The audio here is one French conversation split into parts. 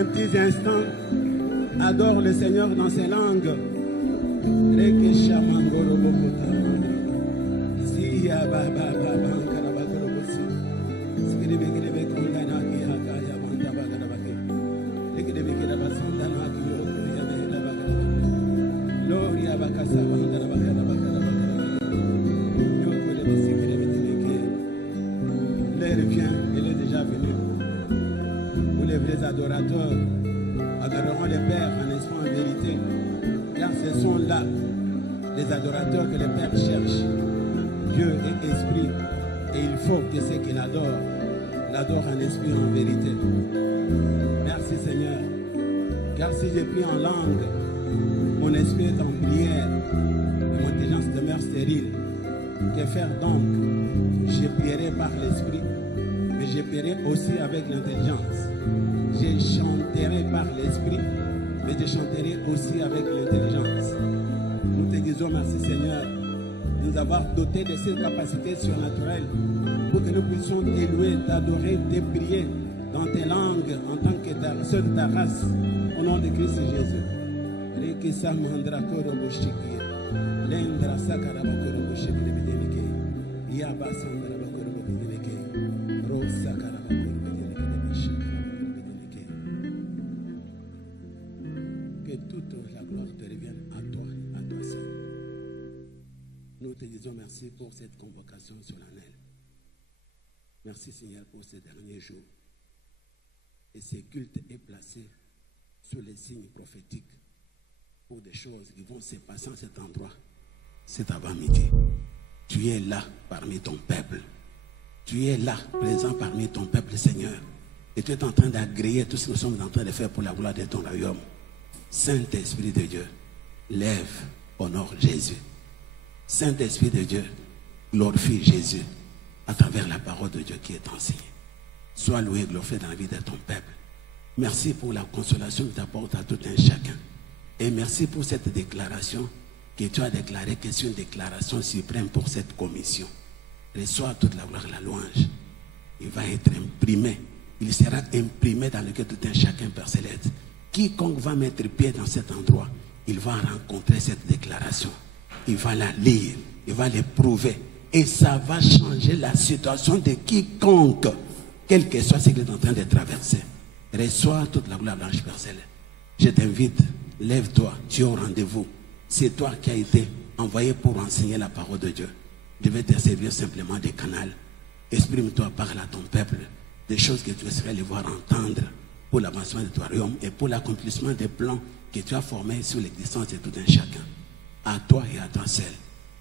un petit instant, adore le Seigneur dans ses langues. L'heure vient, elle est déjà venue. Pour les vrais adorateurs, adoreront le Père en esprit en vérité. Car ce sont là les adorateurs que le Père cherche. Dieu est esprit et il faut que ceux qui l'adorent en esprit en vérité. Merci Seigneur. Car si j'ai pris en langue, mon esprit est en prière et mon intelligence demeure stérile. Que faire donc? Je prierai par l'esprit, mais je prierai aussi avec l'intelligence. Je chanterai par l'esprit, mais je chanterai aussi avec l'intelligence. Nous te disons merci Seigneur de nous avoir dotés de ces capacités surnaturelles pour que nous puissions t'élouer, t'adorer, te prier dans tes langues en tant que ceux de ta race, au nom de Christ Jésus. Que toute la gloire te revienne à toi seul. Nous te disons merci pour cette convocation solennelle. Merci Seigneur pour ces derniers jours. Et ce culte est placé sous les signes prophétiques pour des choses qui vont se passer en cet endroit. C'est avant-midi. Tu es là parmi ton peuple. Tu es là, présent parmi ton peuple, Seigneur. Et tu es en train d'agréer tout ce que nous sommes en train de faire pour la gloire de ton royaume. Saint-Esprit de Dieu, lève, honore Jésus. Saint-Esprit de Dieu, glorifie Jésus à travers la parole de Dieu qui est enseignée. Sois loué et glorifié dans la vie de ton peuple. Merci pour la consolation que tu apportes à tout un chacun. Et merci pour cette déclaration que tu as déclarée, que c'est une déclaration suprême pour cette commission. Reçois toute la gloire et la louange. Il va être imprimé. Il sera imprimé dans le cœur de tout un chacun, Père Céleste. Quiconque va mettre pied dans cet endroit, il va rencontrer cette déclaration. Il va la lire, il va l'éprouver. Et ça va changer la situation de quiconque, quel que soit ce qu'il est en train de traverser. Reçois toute la gloire, l'ange, Père Céleste. Je t'invite, lève-toi, tu es au rendez-vous. C'est toi qui as été envoyé pour enseigner la parole de Dieu. Je vais te servir simplement des canaux. Exprime-toi, parle à ton peuple des choses que tu espères les voir entendre pour l'avancement de ton royaume et pour l'accomplissement des plans que tu as formés sur l'existence de tout un chacun. À toi et à toi seul.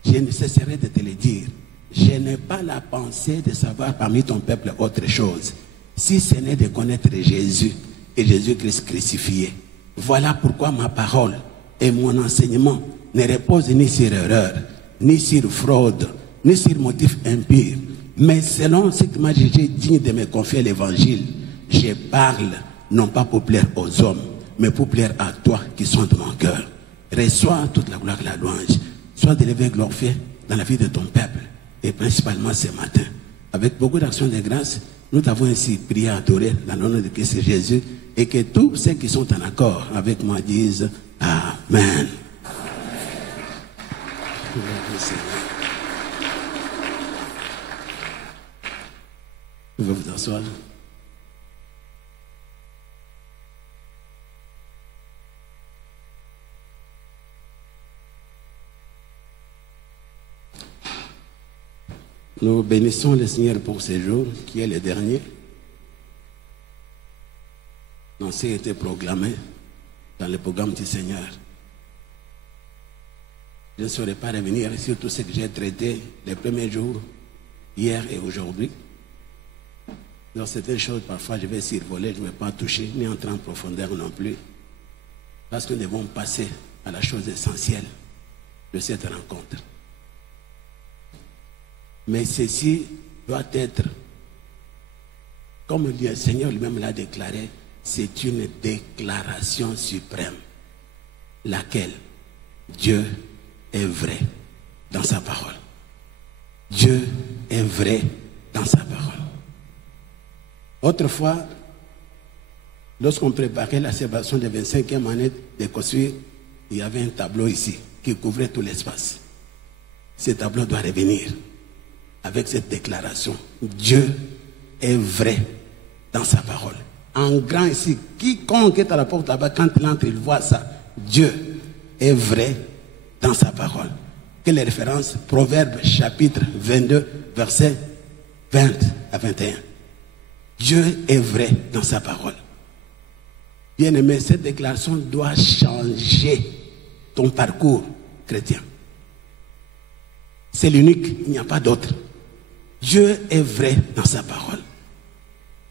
Je ne cesserai de te le dire. Je n'ai pas la pensée de savoir parmi ton peuple autre chose, si ce n'est de connaître Jésus et Jésus-Christ crucifié. Voilà pourquoi ma parole et mon enseignement ne reposent ni sur erreur, ni sur fraude, ni sur motif impur, mais selon ce que m'a jugé digne de me confier l'évangile. Je parle non pas pour plaire aux hommes, mais pour plaire à toi qui sont de mon cœur. Reçois toute la gloire et la louange. Sois élevé et glorifié dans la vie de ton peuple, et principalement ce matin. Avec beaucoup d'actions de grâce, nous t'avons ainsi prié, adoré dans le nom de Christ Jésus, et que tous ceux qui sont en accord avec moi disent Amen. Vous pouvez vous asseoir. Nous bénissons le Seigneur pour ce jour qui est le dernier. L'ancien a été proclamé dans le programme du Seigneur. Je ne saurais pas revenir sur tout ce que j'ai traité les premiers jours, hier et aujourd'hui. Dans certaines choses, parfois, je vais survoler, je ne vais pas toucher, ni entrer en profondeur non plus. Parce que nous devons passer à la chose essentielle de cette rencontre. Mais ceci doit être, comme le Seigneur lui-même l'a déclaré, c'est une déclaration suprême, laquelle Dieu est vrai dans sa parole. Dieu est vrai dans sa parole. Autrefois, Lorsqu'on préparait la célébration de 25e année de construire, il y avait un tableau ici qui couvrait tout l'espace. Ce tableau doit revenir avec cette déclaration. Dieu est vrai dans sa parole. En grand ici, quiconque est à la porte là-bas, quand il entre, il voit ça. Dieu est vrai dans sa parole. Quelle est la référence? Proverbe chapitre 22, versets 20 à 21. Dieu est vrai dans sa parole. Bien-aimé, cette déclaration doit changer ton parcours chrétien. C'est l'unique, il n'y a pas d'autre. Dieu est vrai dans sa parole.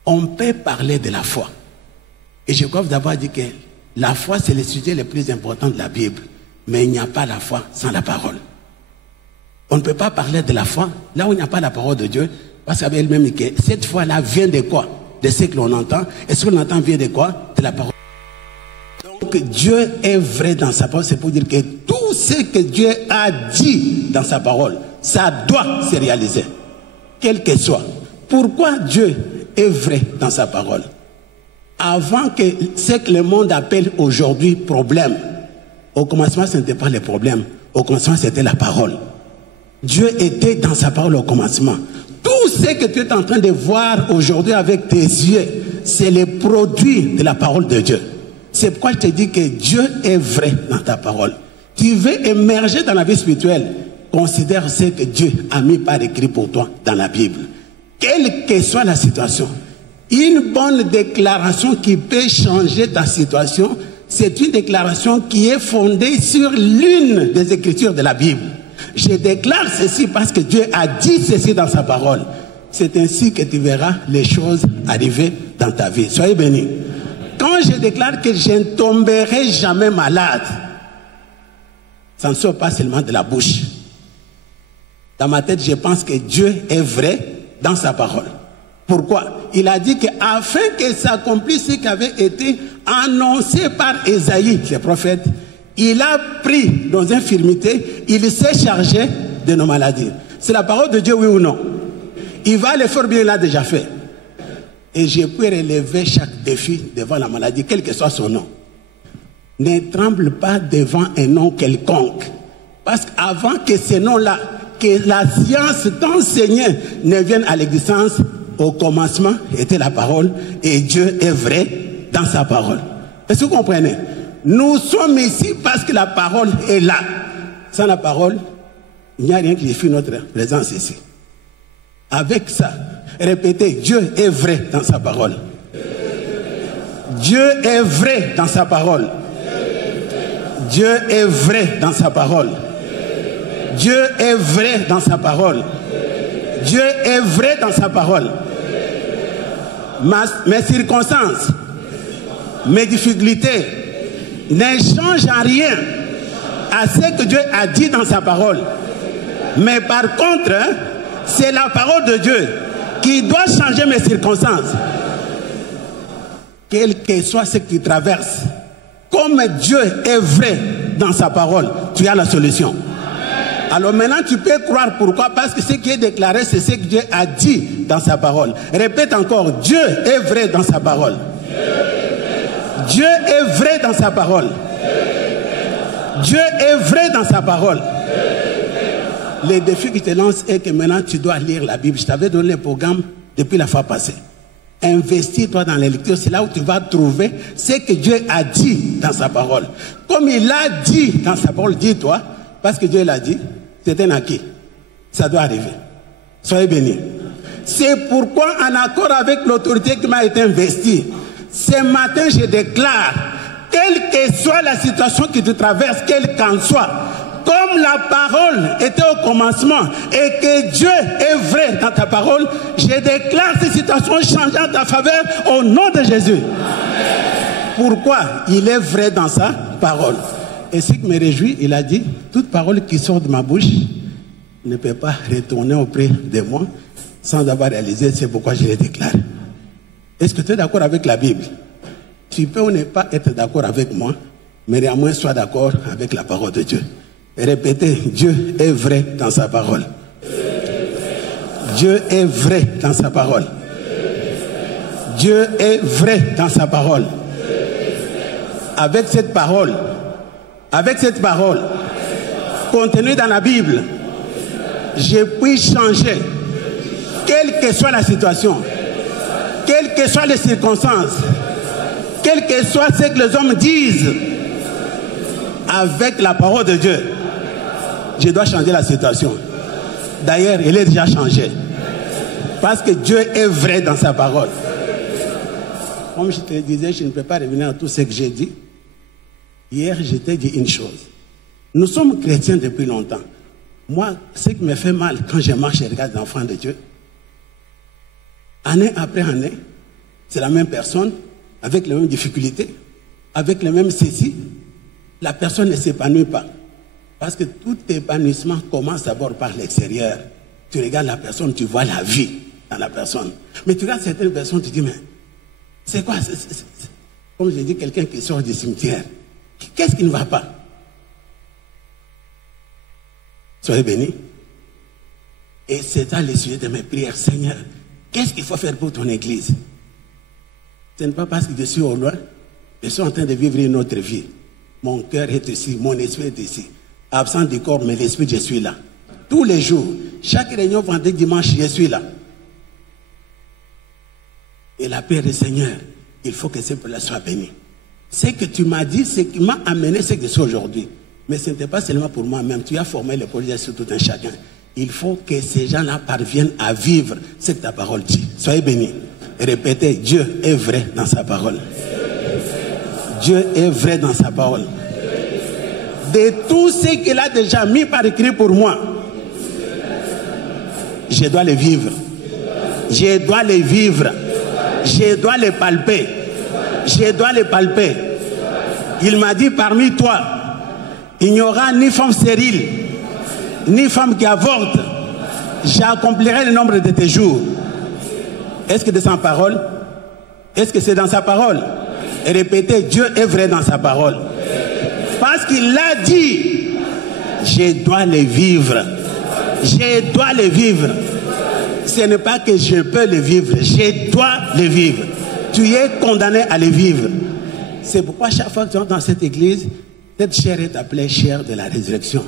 On peut parler de la foi. Et je crois d'avoir dit que la foi, c'est le sujet le plus important de la Bible. Mais il n'y a pas la foi sans la parole. On ne peut pas parler de la foi là où il n'y a pas la parole de Dieu. Parce qu'elle-même dit que cette foi-là vient de quoi? De ce que l'on entend. Et ce que l'on entend vient de quoi? De la parole. Donc Dieu est vrai dans sa parole. C'est pour dire que tout ce que Dieu a dit dans sa parole, ça doit se réaliser. Quel que soit. Pourquoi Dieu est vrai dans sa parole? Avant que ce que le monde appelle aujourd'hui problème, au commencement ce n'était pas le problème, au commencement c'était la parole. Dieu était dans sa parole au commencement. Tout ce que tu es en train de voir aujourd'hui avec tes yeux, c'est le produit de la parole de Dieu. C'est pourquoi je te dis que Dieu est vrai dans ta parole. Tu veux émerger dans la vie spirituelle, considère ce que Dieu a mis par écrit pour toi dans la Bible. Quelle que soit la situation, une bonne déclaration qui peut changer ta situation, c'est une déclaration qui est fondée sur l'une des écritures de la Bible. Je déclare ceci parce que Dieu a dit ceci dans sa parole. C'est ainsi que tu verras les choses arriver dans ta vie. Soyez bénis. Quand je déclare que je ne tomberai jamais malade, ça ne sort pas seulement de la bouche. Dans ma tête, je pense que Dieu est vrai dans sa parole. Pourquoi? Il a dit qu'afin que s'accomplisse ce qui avait été annoncé par Ésaïe, le prophète, il a pris nos infirmités, il s'est chargé de nos maladies. C'est la parole de Dieu, oui ou non? Il va le faire bien, il l'a déjà fait. Et je peux relever chaque défi devant la maladie, quel que soit son nom. Ne tremble pas devant un nom quelconque. Parce qu'avant que ce nom-là, que la science t'enseignait ne vienne à l'existence, au commencement était la parole et Dieu est vrai dans sa parole. Est-ce que vous comprenez? Nous sommes ici parce que la parole est là. Sans la parole, il n'y a rien qui justifie notre présence ici. Avec ça, répétez, Dieu est vrai dans sa parole. Dieu est vrai dans sa parole. Dieu est vrai dans sa parole. Dieu est vrai dans sa parole. Dieu est vrai dans sa parole. Mes circonstances, mes difficultés ne changent en rien à ce que Dieu a dit dans sa parole. Mais par contre, c'est la parole de Dieu qui doit changer mes circonstances. Quel que soit ce que tu traverses, comme Dieu est vrai dans sa parole, tu as la solution. Alors maintenant tu peux croire. Pourquoi? Parce que ce qui est déclaré, c'est ce que Dieu a dit dans sa parole. Répète encore, Dieu est vrai dans sa parole. Dieu est vrai dans sa parole. Dieu est vrai dans sa parole. Le défi qui te lance est que maintenant tu dois lire la Bible. Je t'avais donné le programme depuis la fois passée. Investis-toi dans les lectures, c'est là où tu vas trouver ce que Dieu a dit dans sa parole. Comme il a dit dans sa parole, dis-toi, parce que Dieu l'a dit, c'est un acquis. Ça doit arriver. Soyez bénis. C'est pourquoi, en accord avec l'autorité qui m'a été investie, ce matin je déclare, quelle que soit la situation que tu traverses, quelle qu'en soit, comme la parole était au commencement et que Dieu est vrai dans ta parole, je déclare ces situations changeant en ta faveur au nom de Jésus. Amen. Pourquoi? Il est vrai dans sa parole. Et ce qui me réjouit, il a dit, toute parole qui sort de ma bouche ne peut pas retourner auprès de moi sans avoir réalisé, c'est pourquoi je le déclare. Est-ce que tu es d'accord avec la Bible? Tu peux ou ne pas être d'accord avec moi, mais néanmoins sois d'accord avec la parole de Dieu. Et répétez, Dieu est vrai dans sa parole. Dieu est vrai dans sa parole. Dieu est vrai dans sa parole. avec cette parole, contenue dans la Bible, je puis changer, quelle que soit la situation, quelles que soient les circonstances, quel que soit ce que les hommes disent, avec la parole de Dieu, je dois changer la situation. D'ailleurs, elle est déjà changée. Parce que Dieu est vrai dans sa parole. Comme je te disais, je ne peux pas revenir à tout ce que j'ai dit. Hier, je t'ai dit une chose. Nous sommes chrétiens depuis longtemps. Moi, ce qui me fait mal quand je marche et regarde les enfants de Dieu, année après année, c'est la même personne, avec les mêmes difficultés, avec les mêmes ceci. La personne ne s'épanouit pas. Parce que tout épanouissement commence d'abord par l'extérieur. Tu regardes la personne, tu vois la vie dans la personne. Mais tu regardes certaines personnes, tu dis, mais c'est quoi? Comme je dis, quelqu'un qui sort du cimetière. Qu'est-ce qui ne va pas? Soyez bénis. Et c'est ça le sujet de mes prières. Seigneur, qu'est-ce qu'il faut faire pour ton église? Ce n'est pas parce que je suis au loin, je suis en train de vivre une autre vie. Mon cœur est ici, mon esprit est ici. Absent du corps, mais l'esprit, je suis là. Tous les jours, chaque réunion, vendredi, dimanche, je suis là. Et la paix du Seigneur, il faut que ce peuple soit béni. Ce que tu m'as dit, ce qui m'a amené ce que je suis aujourd'hui. Mais ce n'était pas seulement pour moi-même. Tu as formé le projet sur tout un chacun. Il faut que ces gens-là parviennent à vivre ce que ta parole dit. Soyez bénis. Répétez, Dieu est vrai dans sa parole. Dieu est vrai dans sa parole. De tout ce qu'il a déjà mis par écrit pour moi, je dois le vivre. Je dois le vivre. Je dois le palper. Je dois le palper. Il m'a dit, parmi toi, il n'y aura ni femme stérile, ni femme qui avorte. J'accomplirai le nombre de tes jours. Est-ce que c'est dans sa parole? Est-ce que c'est dans sa parole? Et répétez, Dieu est vrai dans sa parole. Parce qu'il l'a dit, je dois le vivre. Je dois le vivre. Ce n'est pas que je peux le vivre, je dois le vivre. Tu es condamné à le vivre. C'est pourquoi chaque fois que tu entres dans cette église, cette chair est appelée chair de la résurrection.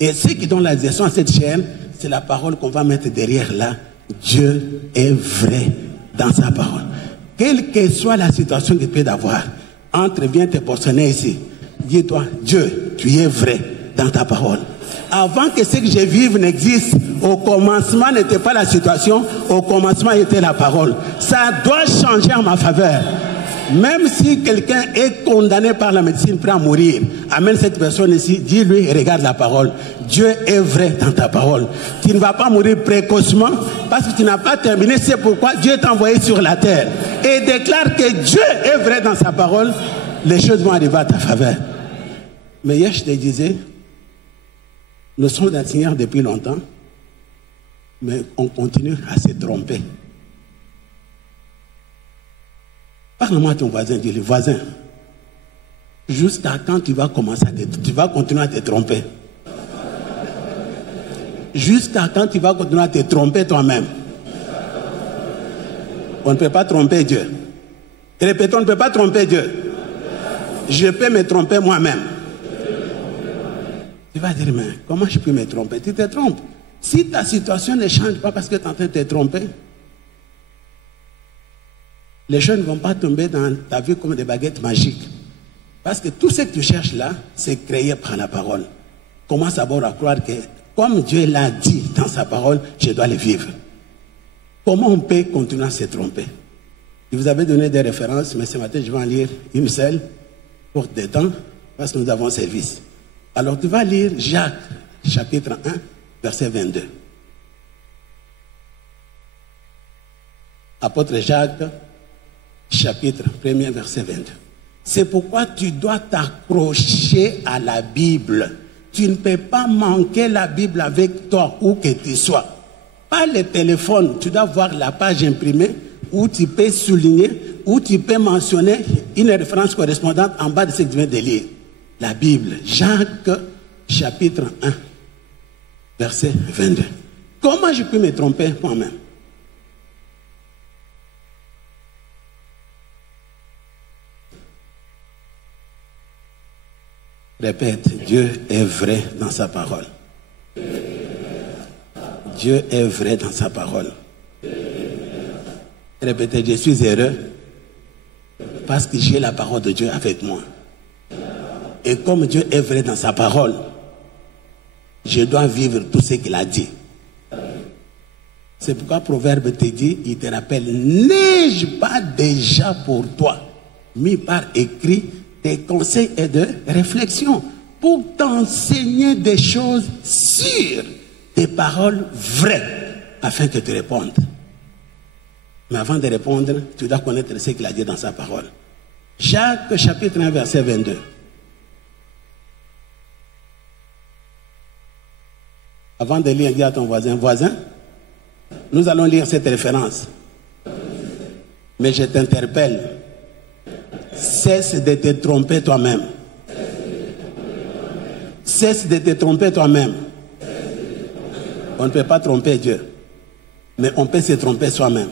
Et ce qui donne la direction à cette chair, c'est la parole qu'on va mettre derrière là. Dieu est vrai dans sa parole. Quelle que soit la situation que tu peux avoir, entre, viens te positionner ici. Dis-toi, Dieu, tu es vrai dans ta parole. Avant que ce que je vive n'existe, au commencement n'était pas la situation, au commencement était la parole. Ça doit changer en ma faveur. Même si quelqu'un est condamné par la médecine pour en mourir, amène cette personne ici, dis-lui, regarde la parole. Dieu est vrai dans ta parole. Tu ne vas pas mourir précocement parce que tu n'as pas terminé. C'est pourquoi Dieu t'a envoyé sur la terre. Et déclare que Dieu est vrai dans sa parole. Les choses vont arriver à ta faveur. Mais hier, je te disais, nous sommes dans le Seigneur depuis longtemps, mais on continue à se tromper. Parle-moi à ton voisin, dis-le, voisin, jusqu'à quand tu vas commencer tu vas continuer à te tromper? Jusqu'à quand tu vas continuer à te tromper toi-même? On ne peut pas tromper Dieu. Répétons, on ne peut pas tromper Dieu. Je peux me tromper moi-même. Tu vas dire, mais comment je peux me tromper? Tu te trompes. Si ta situation ne change pas parce que tu es en train de te tromper, les choses ne vont pas tomber dans ta vie comme des baguettes magiques. Parce que tout ce que tu cherches là, c'est créé par la parole. Commence d'abord à croire que, comme Dieu l'a dit dans sa parole, je dois le vivre. Comment on peut continuer à se tromper? Je vous avais donné des références, mais ce matin, je vais en lire une seule pour des temps, parce que nous avons service. Alors, tu vas lire Jacques, chapitre 1, verset 22. Apôtre Jacques, chapitre 1er, verset 22. C'est pourquoi tu dois t'accrocher à la Bible. Tu ne peux pas manquer la Bible avec toi, où que tu sois. Pas le téléphone, tu dois voir la page imprimée, où tu peux souligner, où tu peux mentionner une référence correspondante en bas de ce que tu viens de lire. La Bible, Jacques, chapitre 1, verset 22. Comment je peux me tromper moi-même? Répète, Dieu est vrai dans sa parole. Dieu est vrai dans sa parole. Répétez, je suis heureux parce que j'ai la parole de Dieu avec moi. Et comme Dieu est vrai dans sa parole, je dois vivre tout ce qu'il a dit. C'est pourquoi Proverbe te dit, il te rappelle, n'ai-je pas déjà pour toi mis par écrit des conseils et de réflexion pour t'enseigner des choses sûres, des paroles vraies, afin que tu répondes. Mais avant de répondre, tu dois connaître ce qu'il a dit dans sa parole. Jacques chapitre 1 verset 22. Avant de lire, dis à ton voisin, voisin, nous allons lire cette référence. Mais je t'interpelle. Cesse de te tromper toi-même. Cesse de te tromper toi-même. On ne peut pas tromper Dieu. Mais on peut se tromper soi-même.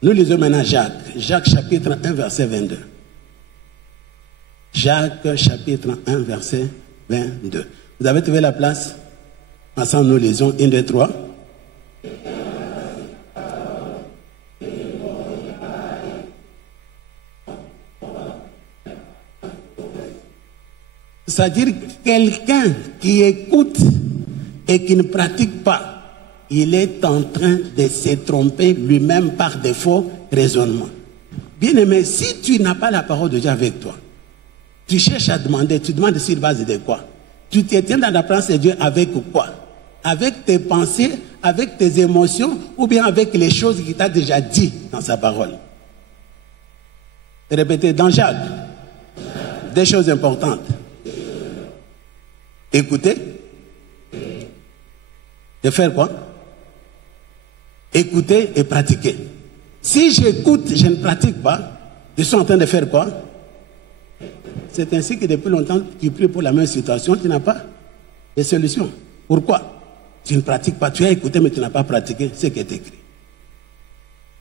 Nous lisons maintenant Jacques. Jacques chapitre 1 verset 22. Jacques chapitre 1 verset 22. Vous avez trouvé la place? Ensemble nous lisons 1, 2, 3. C'est-à-dire quelqu'un qui écoute et qui ne pratique pas, il est en train de se tromper lui-même par des faux raisonnements. Bien-aimé, si tu n'as pas la parole de Dieu avec toi, tu cherches à demander, tu demandes sur base de quoi? Tu te tiens dans la présence de Dieu avec quoi? Avec tes pensées, avec tes émotions, ou bien avec les choses qu'il t'a déjà dit dans sa parole. Répétez, dans Jacques, des choses importantes. Écouter. Et faire quoi? Écouter et pratiquer. Si j'écoute, je ne pratique pas, je suis en train de faire quoi? C'est ainsi que depuis longtemps, tu pries pour la même situation, tu n'as pas de solution. Pourquoi? Tu ne pratiques pas, tu as écouté mais tu n'as pas pratiqué ce qui est écrit.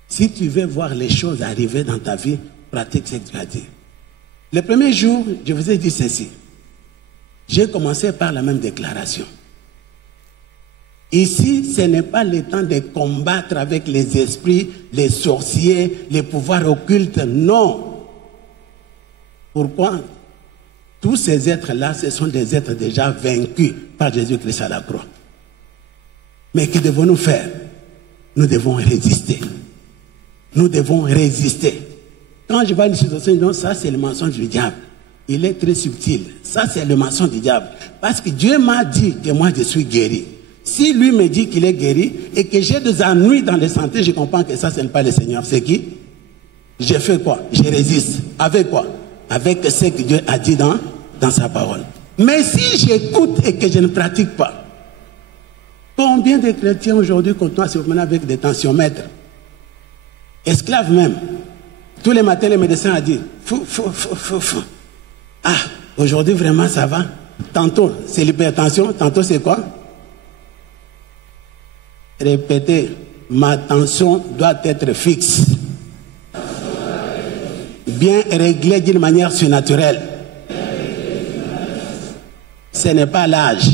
Si tu veux voir les choses arriver dans ta vie, pratique ce que tu as dit. Le premier jour, je vous ai dit ceci. J'ai commencé par la même déclaration. Ici, ce n'est pas le temps de combattre avec les esprits, les sorciers, les pouvoirs occultes, non. Pourquoi? Tous ces êtres-là, ce sont des êtres déjà vaincus par Jésus-Christ à la croix. Mais que devons-nous faire? Nous devons résister. Nous devons résister. Quand je vois une situation, non, ça c'est le mensonge du diable. Il est très subtil. Ça c'est le mensonge du diable. Parce que Dieu m'a dit que moi je suis guéri. Si lui me dit qu'il est guéri et que j'ai des ennuis dans la santé, je comprends que ça ce n'est pas le Seigneur. C'est qui? Je fais quoi? Je résiste. Avec quoi? Avec ce que Dieu a dit dans sa parole. Mais si j'écoute et que je ne pratique pas, combien de chrétiens aujourd'hui continuent à se promener avec des tensiomètres? Esclaves même. Tous les matins, les médecins ont dit, fou. Ah, aujourd'hui vraiment ça va. Tantôt c'est l'hypertension, tantôt c'est quoi? Répétez, ma tension doit être fixe. Bien réglée d'une manière surnaturelle. Ce n'est pas l'âge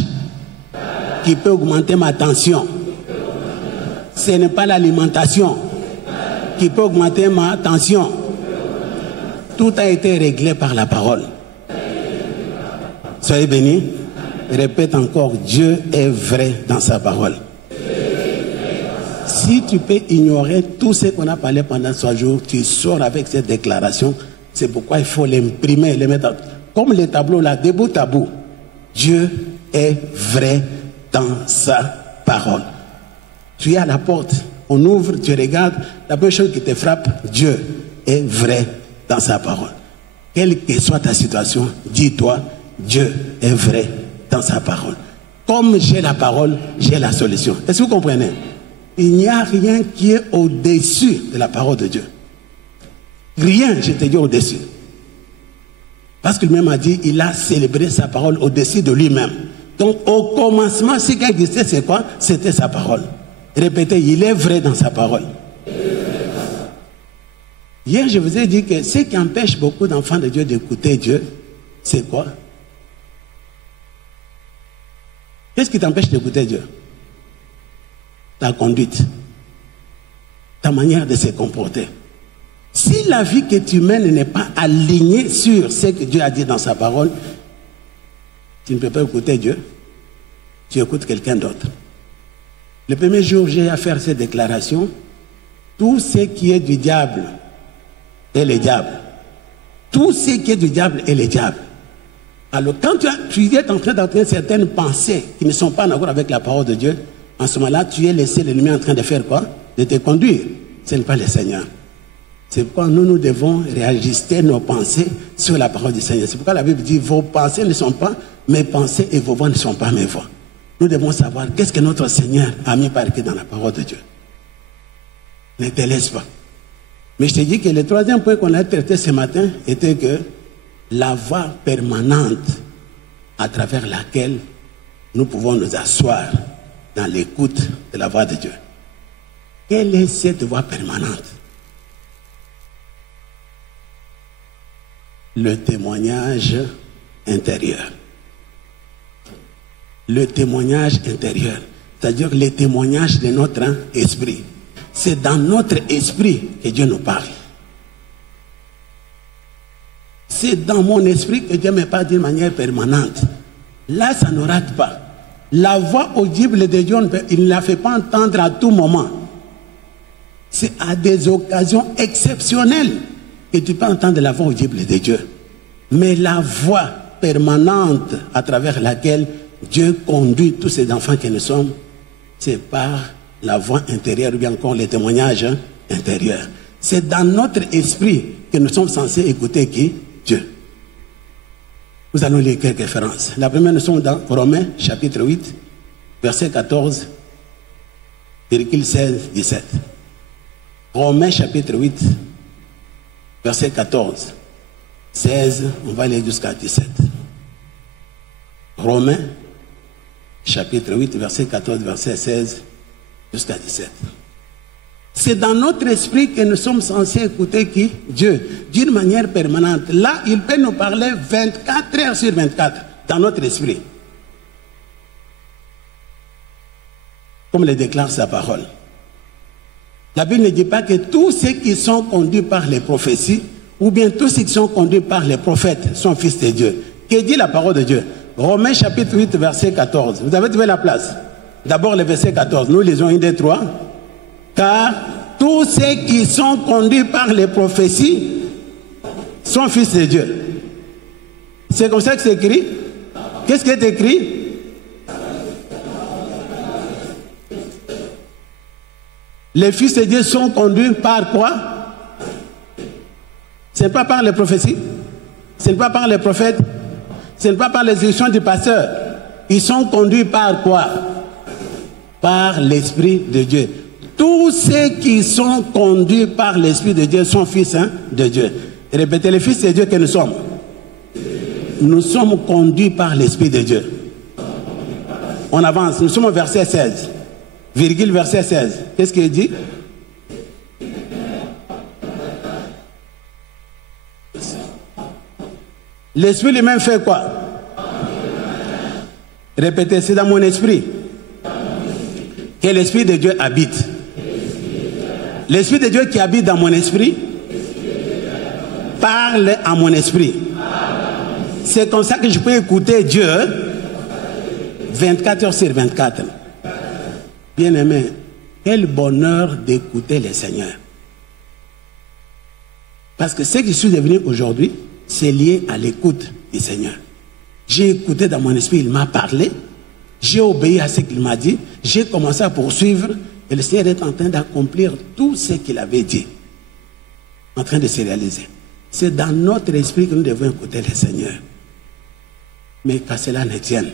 qui peut augmenter ma tension. Ce n'est pas l'alimentation qui peut augmenter ma tension. Tout a été réglé par la parole. Soyez bénis. Répète encore, Dieu est vrai dans sa parole. Si tu peux ignorer tout ce qu'on a parlé pendant 3 jours, tu sors avec cette déclaration. C'est pourquoi il faut l'imprimer, le mettre comme les tableaux là, de bout à bout. Dieu est vrai dans sa parole. Tu es à la porte, on ouvre, tu regardes, la première chose qui te frappe, Dieu est vrai dans sa parole. Quelle que soit ta situation, dis-toi, Dieu est vrai dans sa parole. Comme j'ai la parole, j'ai la solution. Est-ce que vous comprenez? Il n'y a rien qui est au-dessus de la parole de Dieu. Rien, je te dis, au-dessus. Parce que lui-même a dit, il a célébré sa parole au-dessus de lui-même. Donc, au commencement, ce qui existait, c'est quoi? C'était sa parole. Répétez, il est vrai dans sa parole. Hier, je vous ai dit que ce qui empêche beaucoup d'enfants de Dieu d'écouter Dieu, c'est quoi? Qu'est-ce qui t'empêche d'écouter Dieu? Ta conduite, ta manière de se comporter. Si la vie que tu mènes n'est pas alignée sur ce que Dieu a dit dans sa parole, tu ne peux pas écouter Dieu, tu écoutes quelqu'un d'autre. Le premier jour, j'ai à faire cette déclaration. Tout ce qui est du diable est le diable. Tout ce qui est du diable est le diable. Alors, quand tu es en train d'entendre certaines pensées qui ne sont pas en accord avec la parole de Dieu, en ce moment-là, tu es laissé l'ennemi en train de faire quoi? De te conduire. Ce n'est pas le Seigneur. C'est pourquoi nous devons réajuster nos pensées sur la parole du Seigneur. C'est pourquoi la Bible dit, vos pensées ne sont pas mes pensées et vos voix ne sont pas mes voix. Nous devons savoir qu'est-ce que notre Seigneur a mis par écrit dans la parole de Dieu. Ne te laisse pas. Mais je te dis que le troisième point qu'on a traité ce matin était que la voie permanente à travers laquelle nous pouvons nous asseoir dans l'écoute de la voix de Dieu. Quelle est cette voie permanente? Le témoignage intérieur. Le témoignage intérieur, c'est-à-dire le témoignage de notre esprit. C'est dans notre esprit que Dieu nous parle. C'est dans mon esprit que Dieu me parle d'une manière permanente. Là, ça ne rate pas. La voix audible de Dieu, il ne la fait pas entendre à tout moment. C'est à des occasions exceptionnelles que tu peux entendre la voix audible de Dieu. Mais la voix permanente à travers laquelle Dieu conduit tous ces enfants que nous sommes, c'est par la voix intérieure ou bien encore les témoignages intérieurs. C'est dans notre esprit que nous sommes censés écouter qui? Dieu. Nous allons lire quelques références. La première, nous sommes dans Romains chapitre 8, verset 14, 16, 17. Romains chapitre 8, verset 14, 16, on va aller jusqu'à 17. Romains chapitre 8, verset 14, verset 16, jusqu'à 17. C'est dans notre esprit que nous sommes censés écouter qui? Dieu, d'une manière permanente. Là, il peut nous parler 24 heures sur 24, dans notre esprit. Comme le déclare sa parole. La Bible ne dit pas que tous ceux qui sont conduits par les prophéties, ou bien tous ceux qui sont conduits par les prophètes, sont fils de Dieu. Que dit la parole de Dieu? Romains chapitre 8, verset 14. Vous avez trouvé la place? D'abord le verset 14. Nous lisons 1, 2, 3. Car tous ceux qui sont conduits par les prophéties sont fils de Dieu. C'est comme ça que c'est écrit. Qu'est-ce qui est écrit? Les fils de Dieu sont conduits par quoi? Ce n'est pas par les prophéties. Ce n'est pas par les prophètes. Ce n'est pas par les instructions du pasteur. Ils sont conduits par quoi? Par l'Esprit de Dieu. Tous ceux qui sont conduits par l'Esprit de Dieu sont fils de Dieu. Et répétez, les fils de Dieu que nous sommes. Nous sommes conduits par l'Esprit de Dieu. On avance, nous sommes au verset 16. Virgule verset 16. Qu'est-ce qu'il dit? L'Esprit lui-même fait quoi? Répétez, c'est dans mon esprit que l'Esprit de Dieu habite. L'Esprit de Dieu qui habite dans mon esprit parle à mon esprit. C'est comme ça que je peux écouter Dieu 24 heures sur 24. Bien-aimé, quel bonheur d'écouter le Seigneur. Parce que ce que je suis devenu aujourd'hui, c'est lié à l'écoute du Seigneur. J'ai écouté dans mon esprit, il m'a parlé. J'ai obéi à ce qu'il m'a dit. J'ai commencé à poursuivre. Et le Seigneur est en train d'accomplir tout ce qu'il avait dit. En train de se réaliser. C'est dans notre esprit que nous devons écouter le Seigneur. Mais qu'à cela ne tienne.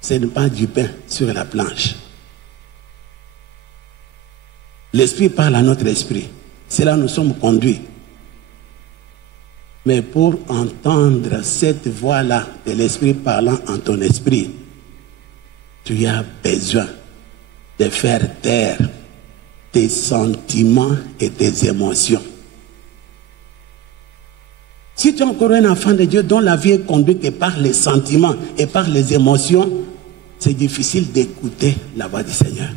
Ce n'est pas du pain sur la planche. L'esprit parle à notre esprit. C'est là que nous sommes conduits. Mais pour entendre cette voix-là de l'esprit parlant en ton esprit, tu as besoin de faire taire tes sentiments et tes émotions. Si tu es encore un enfant de Dieu dont la vie est conduite par les sentiments et par les émotions, c'est difficile d'écouter la voix du Seigneur.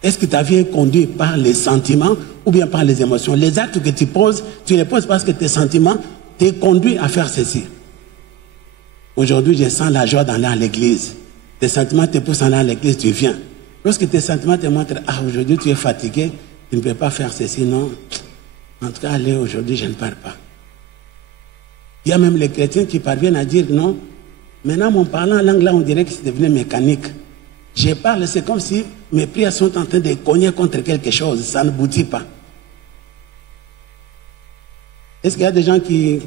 Est-ce que ta vie est conduite par les sentiments ou bien par les émotions? Les actes que tu poses, tu les poses parce que tes sentiments te conduisent à faire ceci. Aujourd'hui, je sens la joie d'aller à l'église. Tes sentiments te poussent à aller à l'église, tu viens. Lorsque tes sentiments te montrent, ah, aujourd'hui tu es fatigué, tu ne peux pas faire ceci, non. En tout cas, allez, aujourd'hui, je ne pars pas. Il y a même les chrétiens qui parviennent à dire, non, maintenant, mon parlant en langue là, on dirait que c'est devenu mécanique. Je parle, c'est comme si mes prières sont en train de cogner contre quelque chose, ça ne boutit pas. Est-ce qu'il y a des gens qui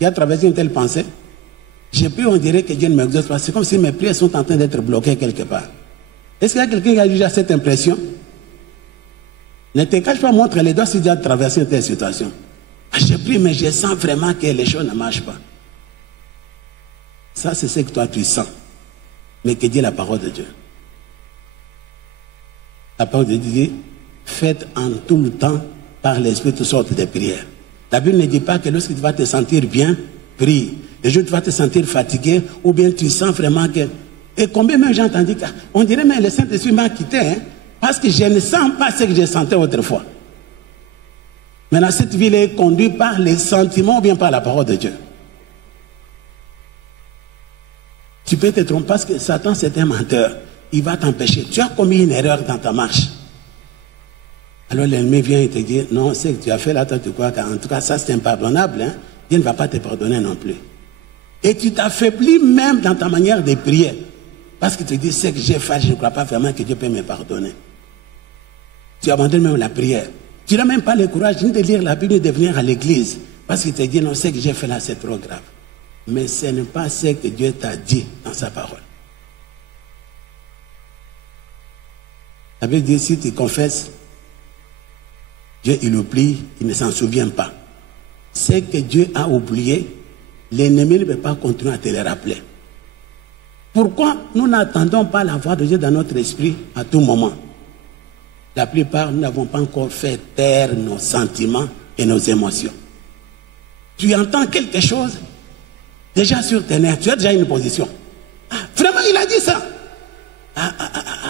ont traversé une telle pensée? J'ai pris, on dirait que Dieu ne m'exauce pas. C'est comme si mes prières sont en train d'être bloquées quelque part. Est-ce qu'il y a quelqu'un qui a déjà cette impression? Ne te cache pas, montre les doigts si tu as traversé une telle situation. Ah, j'ai pris, mais je sens vraiment que les choses ne marchent pas. Ça, c'est ce que toi tu sens. Mais que dit la parole de Dieu? La parole de Dieu dit, faites en tout le temps par l'Esprit toutes sortes de prières. La Bible ne dit pas que lorsque tu vas te sentir bien, prie. Le jour où tu vas te sentir fatigué, ou bien tu sens vraiment que... Et combien même j'ai entendu, on dirait même le Saint-Esprit m'a quitté, hein, parce que je ne sens pas ce que je sentais autrefois. Maintenant, cette vie est conduite par les sentiments ou bien par la parole de Dieu. Tu peux te tromper parce que Satan, c'est un menteur. Il va t'empêcher. Tu as commis une erreur dans ta marche. Alors l'ennemi vient et te dit, non, c'est que tu as fait là, toi tu crois qu'en tout cas ça c'est impardonnable. Hein? Dieu ne va pas te pardonner non plus. Et tu t'affaiblis même dans ta manière de prier. Parce que tu te dis, c'est que j'ai fait, je ne crois pas vraiment que Dieu peut me pardonner. Tu abandonnes même la prière. Tu n'as même pas le courage ni de lire la Bible ni de venir à l'église. Parce que tu te dis, non, ce que j'ai fait là, c'est trop grave. Mais ce n'est pas ce que Dieu t'a dit dans sa parole. La Bible dit, si tu confesses, Dieu il oublie, il ne s'en souvient pas. Ce que Dieu a oublié, l'ennemi ne peut pas continuer à te le rappeler. Pourquoi nous n'attendons pas la voix de Dieu dans notre esprit à tout moment? La plupart, nous n'avons pas encore fait taire nos sentiments et nos émotions. Tu entends quelque chose, déjà sur tes nerfs, tu as déjà une position. Ah, vraiment, il a dit ça.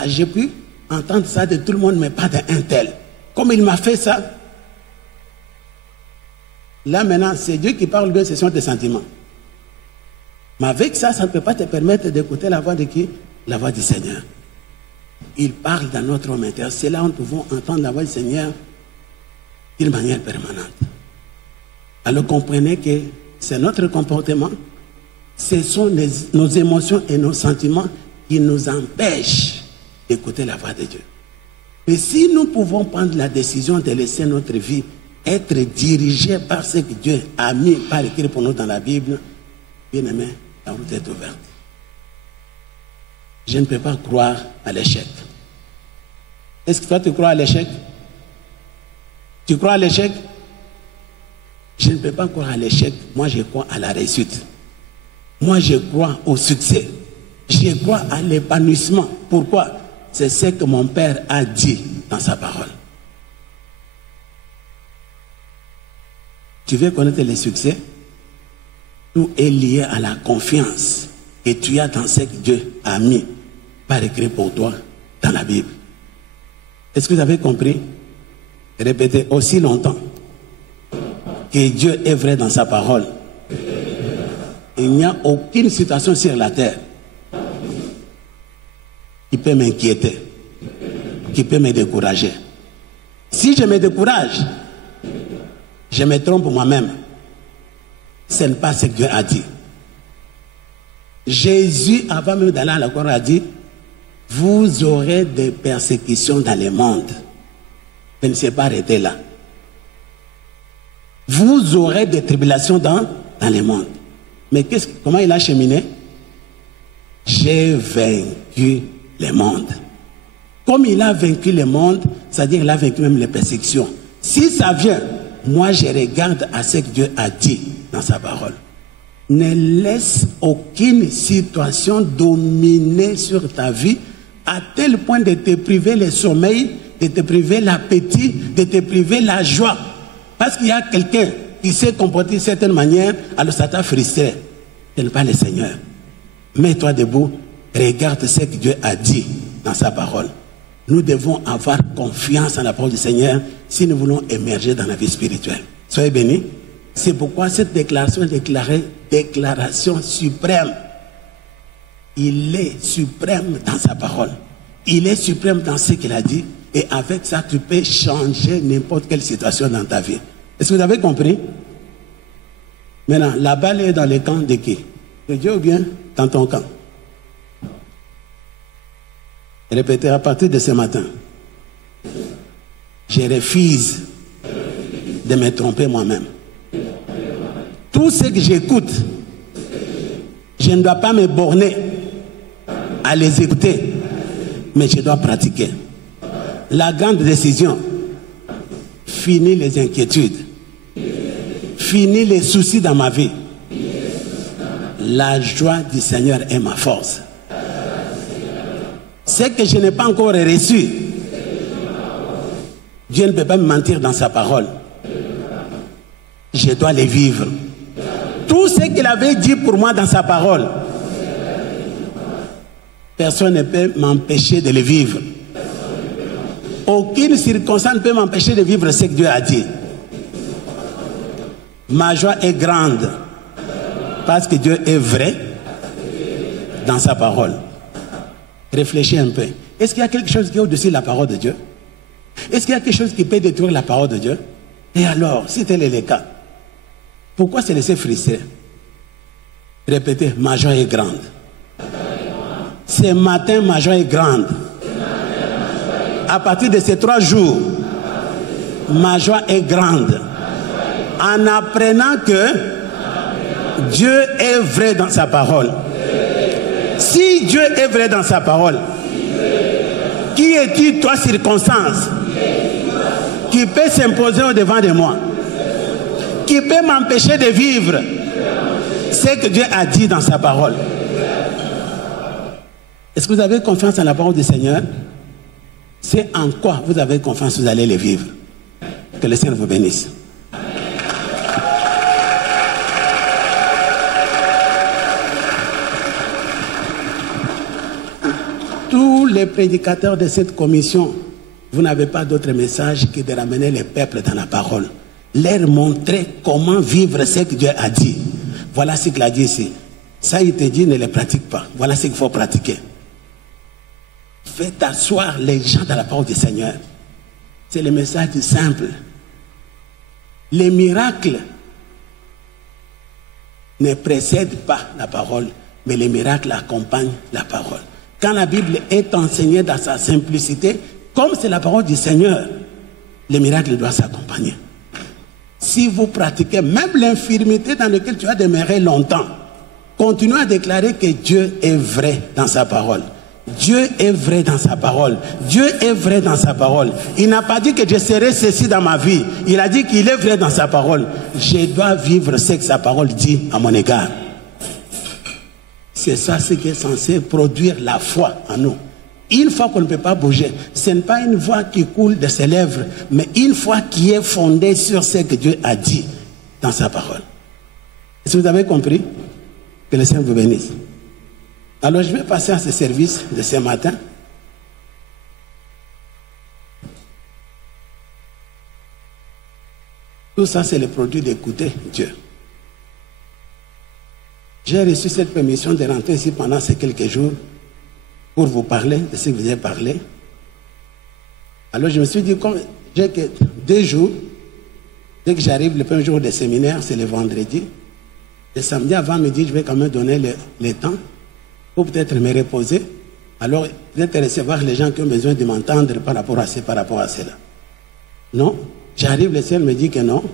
J'ai pu entendre ça de tout le monde, mais pas d'un tel. Comme il m'a fait ça, là maintenant, c'est Dieu qui parle, ce sont tes sentiments. Mais avec ça, ça ne peut pas te permettre d'écouter la voix de qui? La voix du Seigneur. Il parle dans notre homme intérieur. C'est là où nous pouvons entendre la voix du Seigneur d'une manière permanente. Alors comprenez que c'est notre comportement, ce sont nos émotions et nos sentiments qui nous empêchent d'écouter la voix de Dieu. Mais si nous pouvons prendre la décision de laisser notre vie être dirigée par ce que Dieu a mis par écrit pour nous dans la Bible, bien aimé, la route est ouverte. Je ne peux pas croire à l'échec. Est-ce que toi tu crois à l'échec? Tu crois à l'échec? Je ne peux pas croire à l'échec. Moi je crois à la réussite. Moi je crois au succès. Je crois à l'épanouissement. Pourquoi? C'est ce que mon Père a dit dans sa parole. Tu veux connaître le succès? Tout est lié à la confiance que tu as dans ce que Dieu a mis par écrit pour toi dans la Bible. Est-ce que vous avez compris? Répétez aussi longtemps que Dieu est vrai dans sa parole. Il n'y a aucune situation sur la terre qui peut m'inquiéter, qui peut me décourager. Si je me décourage, je me trompe moi-même. Ce n'est pas ce que Dieu a dit. Jésus, avant même d'aller à la croix, a dit, vous aurez des persécutions dans le monde. Je ne sais pas arrêter là. Vous aurez des tribulations dans le monde. Mais comment il a cheminé? J'ai vaincu le monde. Comme il a vaincu le monde, c'est-à-dire qu'il a vaincu même les persécutions. Si ça vient, moi je regarde à ce que Dieu a dit dans sa parole. Ne laisse aucune situation dominer sur ta vie à tel point de te priver le sommeil, de te priver l'appétit, de te priver la joie. Parce qu'il y a quelqu'un qui s'est comporté d'une certaine manière, alors ça t'a frustré. Ce n'est pas le Seigneur. Mets-toi debout, regarde ce que Dieu a dit dans sa parole. Nous devons avoir confiance en la parole du Seigneur si nous voulons émerger dans la vie spirituelle. Soyez bénis. C'est pourquoi cette déclaration est déclarée déclaration suprême. Il est suprême dans sa parole. Il est suprême dans ce qu'il a dit. Et avec ça, tu peux changer n'importe quelle situation dans ta vie. Est-ce que vous avez compris? Maintenant, la balle est dans le camp de qui? De Dieu ou bien dans ton camp? Répétez à partir de ce matin. Je refuse de me tromper moi-même. Tout ce que j'écoute, je ne dois pas me borner à les écouter, mais je dois pratiquer. La grande décision, fini les inquiétudes, fini les soucis dans ma vie. La joie du Seigneur est ma force. Ce que je n'ai pas encore reçu, Dieu ne peut pas me mentir dans sa parole. Je dois les vivre. Tout ce qu'il avait dit pour moi dans sa parole, personne ne peut m'empêcher de les vivre. Aucune circonstance ne peut m'empêcher de vivre ce que Dieu a dit. Ma joie est grande parce que Dieu est vrai dans sa parole. Réfléchis un peu. Est-ce qu'il y a quelque chose qui est au-dessus de la parole de Dieu? Est-ce qu'il y a quelque chose qui peut détruire la parole de Dieu? Et alors, si tel est le cas, pourquoi se laisser frustrer? Répétez, ma joie est grande. Ce matin, ma joie est grande. À partir de ces 3 jours, ma joie est grande. En apprenant que Dieu est vrai dans sa parole. Si Dieu est vrai dans sa parole, qui est-il, toi, circonstance, qui peut s'imposer au-devant de moi, qui peut m'empêcher de vivre ce que Dieu a dit dans sa parole? Est-ce que vous avez confiance en la parole du Seigneur? C'est en quoi vous avez confiance, vous allez les vivre. Que le Seigneur vous bénisse. Tous les prédicateurs de cette commission, vous n'avez pas d'autre message que de ramener les peuples dans la parole. Leur montrer comment vivre ce que Dieu a dit. Voilà ce qu'il a dit ici. Ça, il te dit, ne le pratique pas. Voilà ce qu'il faut pratiquer. Faites asseoir les gens dans la parole du Seigneur. C'est le message simple. Les miracles ne précèdent pas la parole, mais les miracles accompagnent la parole. Quand la Bible est enseignée dans sa simplicité, comme c'est la parole du Seigneur, les miracles doivent s'accompagner. Si vous pratiquez même l'infirmité dans laquelle tu as demeuré longtemps, continuez à déclarer que Dieu est vrai dans sa parole. Dieu est vrai dans sa parole. Dieu est vrai dans sa parole. Il n'a pas dit que je serai ceci dans ma vie. Il a dit qu'il est vrai dans sa parole. Je dois vivre ce que sa parole dit à mon égard. C'est ça ce qui est censé produire la foi en nous. Une foi qu'on ne peut pas bouger, ce n'est pas une voix qui coule de ses lèvres, mais une foi qui est fondée sur ce que Dieu a dit dans sa parole. Est-ce que vous avez compris? Que le Seigneur vous bénisse. Alors je vais passer à ce service de ce matin. Tout ça, c'est le produit d'écouter Dieu. J'ai reçu cette permission de rentrer ici pendant ces quelques jours pour vous parler de ce que vous avez parlé. Alors je me suis dit, comme j'ai que 2 jours, dès que j'arrive, le premier jour de séminaire, c'est le vendredi. Le samedi avant midi, je vais quand même donner le temps pour peut-être me reposer. Alors, peut-être recevoir les gens qui ont besoin de m'entendre par rapport à cela. Non, j'arrive, le ciel me dit que non.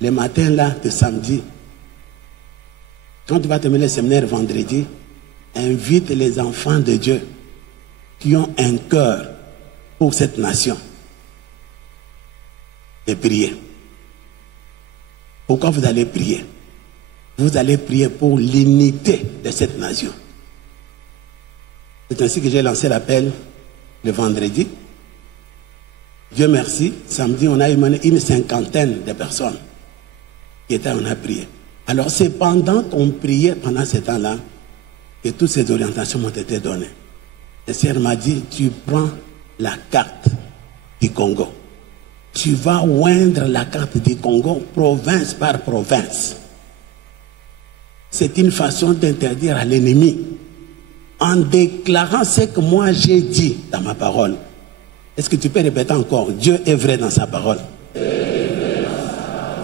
Le matin là, de samedi, quand tu vas terminer le séminaire vendredi, invite les enfants de Dieu qui ont un cœur pour cette nation et prier. Pourquoi vous allez prier? Vous allez prier pour l'unité de cette nation. C'est ainsi que j'ai lancé l'appel le vendredi. Dieu merci, samedi, on a émené une cinquantaine de personnes qui étaient, on a prié. Alors, c'est pendant qu'on priait, pendant ce temps-là, que toutes ces orientations m'ont été données. Le Seigneur m'a dit, tu prends la carte du Congo. Tu vas oindre la carte du Congo, province par province. C'est une façon d'interdire à l'ennemi, en déclarant ce que moi j'ai dit dans ma parole. Est-ce que tu peux répéter encore? Dieu est vrai dans sa parole.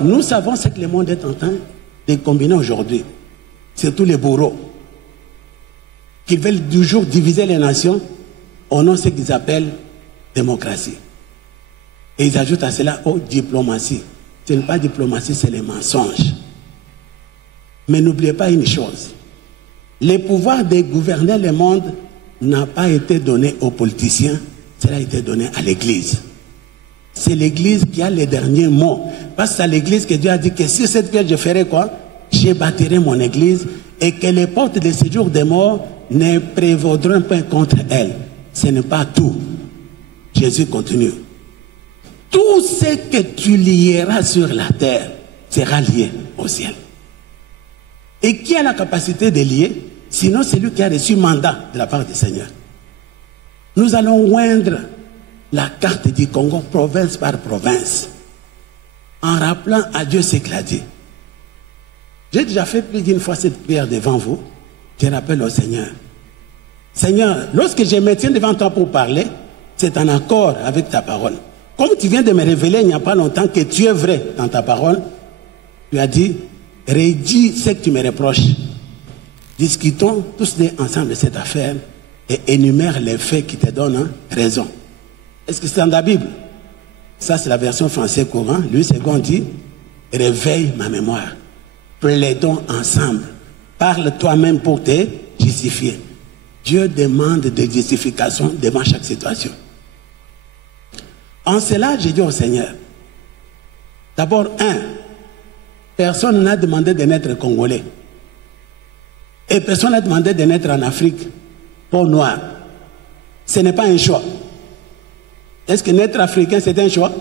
Nous savons ce que le monde est en train de combiner aujourd'hui. C'est tous les bourreaux qui veulent toujours diviser les nations au nom de ce qu'ils appellent démocratie. Et ils ajoutent à cela, oh, diplomatie. Ce n'est pas diplomatie, c'est les mensonges. Mais n'oubliez pas une chose. Le pouvoir de gouverner le monde n'a pas été donné aux politiciens, cela a été donné à l'Église. C'est l'Église qui a les derniers mots. Parce que c'est à l'Église que Dieu a dit que si cette pierre je ferai quoi? Je bâtirai mon Église et que les portes de séjour des morts ne prévaudront pas contre elle. Ce n'est pas tout. Jésus continue. Tout ce que tu lieras sur la terre sera lié au ciel. Et qui a la capacité de lier? Sinon, c'est lui qui a reçu mandat de la part du Seigneur. Nous allons oindre la carte du Congo, province par province, en rappelant à Dieu ce qu'il a dit. J'ai déjà fait plus d'une fois cette prière devant vous. Je rappelle au Seigneur. Seigneur, lorsque je me tiens devant toi pour parler, c'est en accord avec ta parole. Comme tu viens de me révéler il n'y a pas longtemps que tu es vrai dans ta parole, tu as dit, rédis ce que tu me reproches. Discutons tous ensemble de cette affaire et énumère les faits qui te donnent raison. Est-ce que c'est dans la Bible? Ça, c'est la version française courant. Louis II dit, réveille ma mémoire. Plaidons ensemble. Parle toi-même pour te justifier. Dieu demande des justifications devant chaque situation. En cela, j'ai dit au Seigneur, d'abord, personne n'a demandé de naître congolais. Et personne n'a demandé de naître en Afrique, peau noire. Ce n'est pas un choix. Est-ce que naître africain, c'est un choix?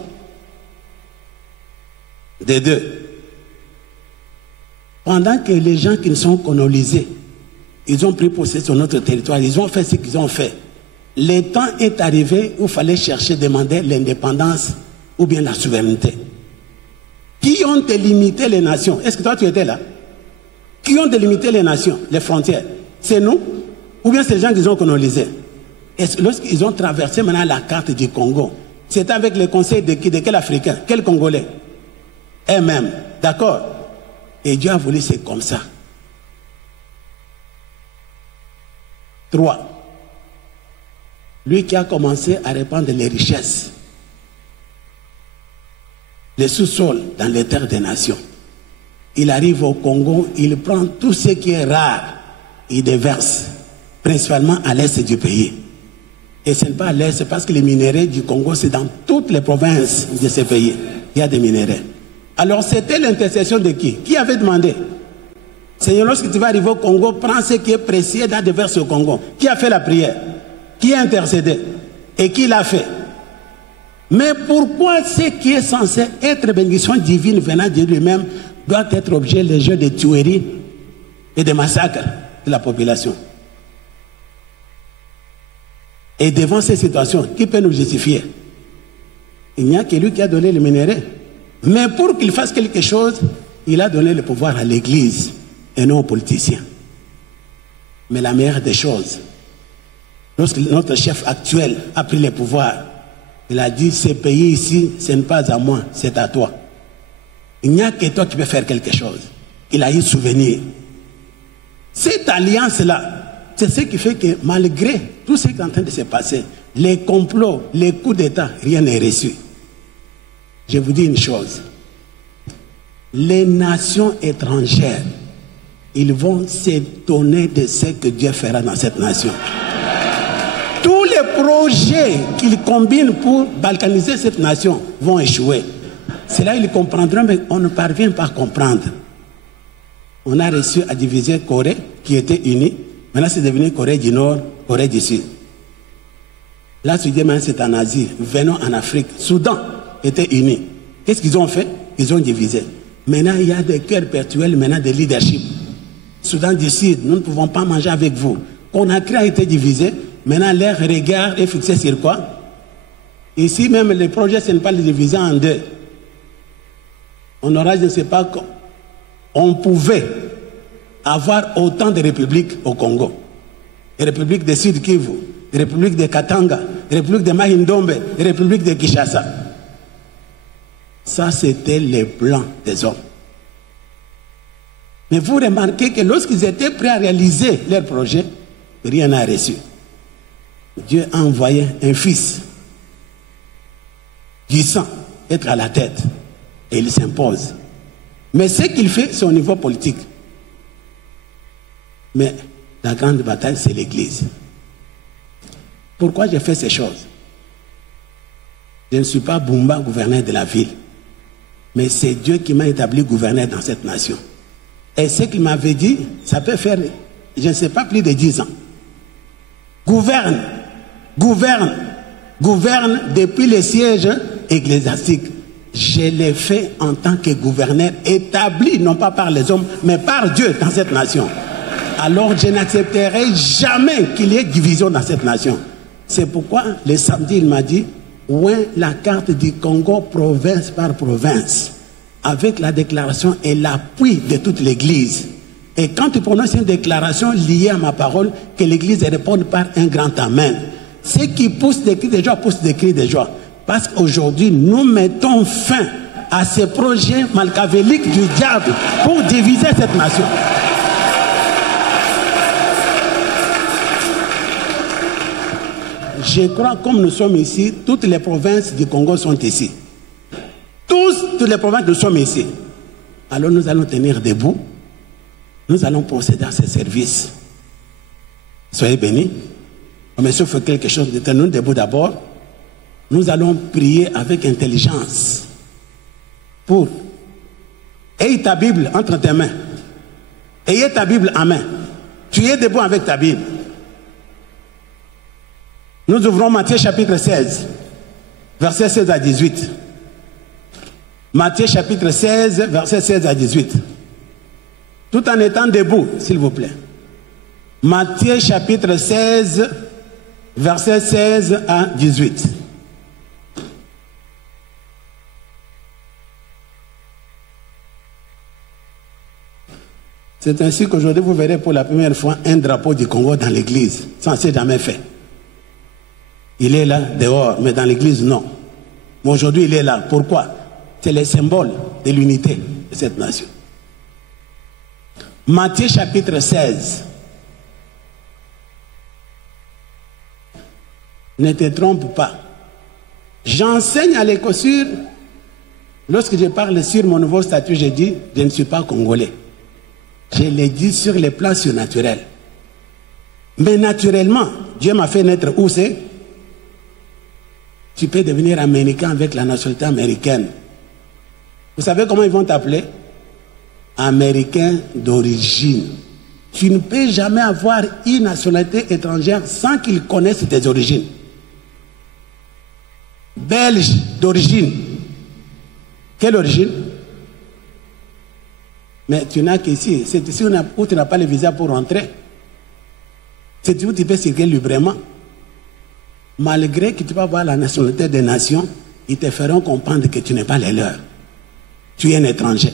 Des deux. Pendant que les gens qui sont colonisés, ils ont pris possession de notre territoire, ils ont fait ce qu'ils ont fait. Le temps est arrivé où il fallait chercher, demander l'indépendance ou bien la souveraineté. Qui ont délimité les nations? Est-ce que toi tu étais là? Qui ont délimité les nations, les frontières? C'est nous? Ou bien c'est les gens qui ont colonisé? Lorsqu'ils ont traversé maintenant la carte du Congo, c'était avec le conseil de qui? De quel Africain? Quel Congolais? Eux-mêmes. D'accord? Et Dieu a voulu, c'est comme ça. 3. Lui qui a commencé à répandre les richesses, les sous-sols dans les terres des nations. Il arrive au Congo, il prend tout ce qui est rare, il déverse, principalement à l'est du pays. Et ce n'est pas à l'est, c'est parce que les minéraux du Congo, c'est dans toutes les provinces de ce pays. Il y a des minéraux. Alors c'était l'intercession de qui? Qui avait demandé? Seigneur, lorsque tu vas arriver au Congo, prends ce qui est précieux dans déverse au Congo. Qui a fait la prière? Qui a intercédé? Et qui l'a fait? Mais pourquoi ce qui est censé être bénédiction divine venant de lui-même doit être objet des jeux de tuerie et de massacres de la population? Et devant ces situations, qui peut nous justifier? Il n'y a que lui qui a donné le minerai. Mais pour qu'il fasse quelque chose, il a donné le pouvoir à l'Église et non aux politiciens. Mais la meilleure des choses, lorsque notre chef actuel a pris le pouvoir, il a dit, ce pays ici, ce n'est pas à moi, c'est à toi. Il n'y a que toi qui peux faire quelque chose. Il a eu souvenir. Cette alliance-là, c'est ce qui fait que malgré tout ce qui est en train de se passer, les complots, les coups d'État, rien n'est reçu. Je vous dis une chose. Les nations étrangères, ils vont s'étonner de ce que Dieu fera dans cette nation. Tous les projets qu'ils combinent pour balkaniser cette nation vont échouer. C'est là qu'ils comprendront, mais on ne parvient pas à comprendre. On a réussi à diviser Corée, qui était unie. Maintenant, c'est devenu Corée du Nord, Corée du Sud. Là, c'est en Asie. Venons en Afrique. Soudan était uni. Qu'est-ce qu'ils ont fait? Ils ont divisé. Maintenant, il y a des cœurs perpétuels, maintenant des leaderships. Soudan du Sud, nous ne pouvons pas manger avec vous. Conakry a été divisé. Maintenant, leur regard est fixé sur quoi? Ici, même le projet, ce n'est pas le diviser en deux. On aura, je ne sais pas, on pouvait avoir autant de républiques au Congo. Les républiques de Sud Kivu, les républiques de Katanga, les républiques de Mahindombe, les républiques de Kinshasa. Ça, c'était les plans des hommes. Mais vous remarquez que lorsqu'ils étaient prêts à réaliser leur projet, rien n'a reçu. Dieu a envoyé un fils puissant être à la tête et il s'impose. Mais ce qu'il fait, c'est au niveau politique. Mais la grande bataille, c'est l'Église. Pourquoi j'ai fait ces choses? Je ne suis pas Bumba, gouverneur de la ville. Mais c'est Dieu qui m'a établi gouverneur dans cette nation. Et ce qu'il m'avait dit, ça peut faire, je ne sais pas, plus de 10 ans. Gouverne, gouverne, gouverne depuis le siège ecclésiastique. Je l'ai fait en tant que gouverneur établi, non pas par les hommes, mais par Dieu dans cette nation. Alors je n'accepterai jamais qu'il y ait division dans cette nation. C'est pourquoi le samedi, il m'a dit, ouais, la carte du Congo province par province, avec la déclaration et l'appui de toute l'Église. Et quand tu prononces une déclaration liée à ma parole, que l'Église réponde par un grand Amen. Ce qui pousse des cris de joie, pousse des cris de joie. Parce qu'aujourd'hui, nous mettons fin à ces projets machiavéliques du diable pour diviser cette nation. Je crois, comme nous sommes ici, toutes les provinces du Congo sont ici. Toutes les provinces, nous sommes ici. Alors nous allons tenir debout. Nous allons procéder à ces services. Soyez bénis. Mais il faut quelque chose de tenir debout d'abord. Nous allons prier avec intelligence. Pour. Ayez ta Bible entre tes mains. Ayez ta Bible en main. Tu es debout avec ta Bible. Nous ouvrons Matthieu chapitre 16, versets 16 à 18. Matthieu chapitre 16, versets 16 à 18. Tout en étant debout, s'il vous plaît. Matthieu chapitre 16, versets 16 à 18. C'est ainsi qu'aujourd'hui, vous verrez pour la première fois un drapeau du Congo dans l'église. Ça ne s'est jamais fait. Il est là, dehors, mais dans l'église, non. Mais aujourd'hui, il est là. Pourquoi? C'est le symbole de l'unité de cette nation. Matthieu chapitre 16. Ne te trompe pas. J'enseigne à l'écosur. Lorsque je parle sur mon nouveau statut, je dis, je ne suis pas congolais. Je l'ai dit sur les plans surnaturels. Mais naturellement, Dieu m'a fait naître où c'est? Tu peux devenir américain avec la nationalité américaine. Vous savez comment ils vont t'appeler? Américain d'origine. Tu ne peux jamais avoir une nationalité étrangère sans qu'ils connaissent tes origines. Belge d'origine. Quelle origine? Mais tu n'as qu'ici. C'est ici où tu n'as pas le visa pour rentrer. C'est où tu peux circuler librement. Malgré que tu vas avoir la nationalité des nations, ils te feront comprendre que tu n'es pas les leurs. Tu es un étranger.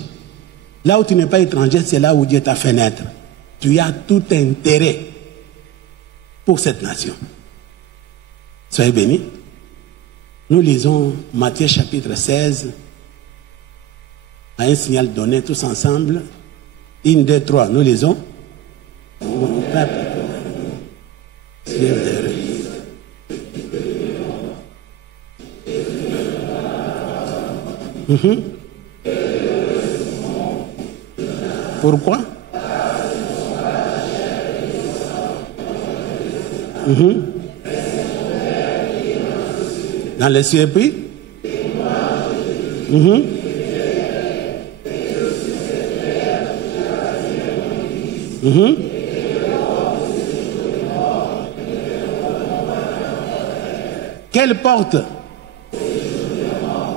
Là où tu n'es pas étranger, c'est là où Dieu t'a fait naître. Tu as tout intérêt pour cette nation. Soyez bénis. Nous lisons Matthieu chapitre 16. À un signal donné tous ensemble. 1, 2, 3. Nous lisons. Mon peuple. Pourquoi? Dans les cieux, puis Quelle porte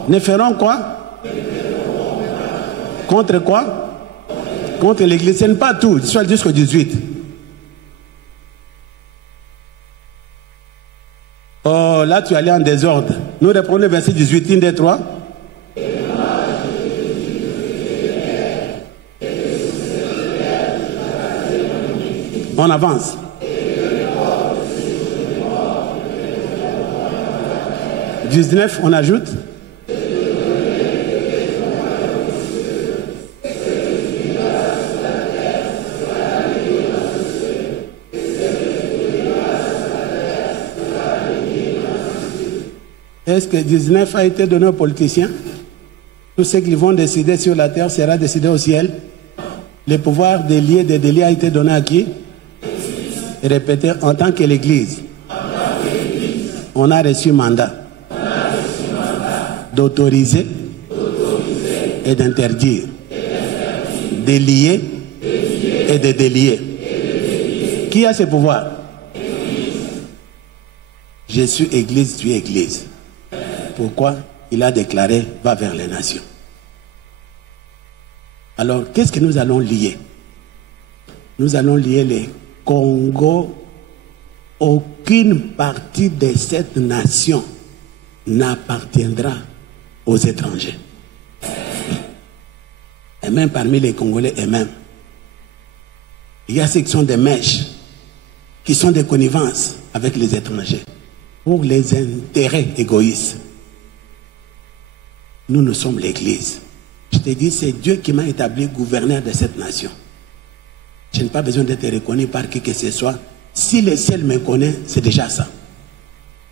ne feront quoi? Contre quoi? Contre l'Église. Ce n'est pas tout. Soit jusqu'au 18. Oh, là tu allais en désordre. Nous reprenons le verset 18, une des trois. On avance. « 19, on ajoute. Est-ce que 19 a été donné aux politiciens? Tout ce qu'ils vont décider sur la terre sera décidé au ciel. Le pouvoir des liés, des délits a été donné à qui? Répétez, en tant que l'Église, on a reçu mandat d'autoriser et d'interdire, de lier et de délier. Qui a ce pouvoir? Je suis Église, tu es Église. Pourquoi? Il a déclaré, va vers les nations. Alors, qu'est-ce que nous allons lier? Nous allons lier les Congo. Aucune partie de cette nation n'appartiendra aux étrangers. Et même parmi les Congolais eux-mêmes, il y a ceux qui sont des mèches, qui sont des connivences avec les étrangers, pour les intérêts égoïstes. Nous sommes l'Église. Je te dis, c'est Dieu qui m'a établi gouverneur de cette nation. Je n'ai pas besoin d'être reconnu par qui que ce soit. Si le ciel me connaît, c'est déjà ça.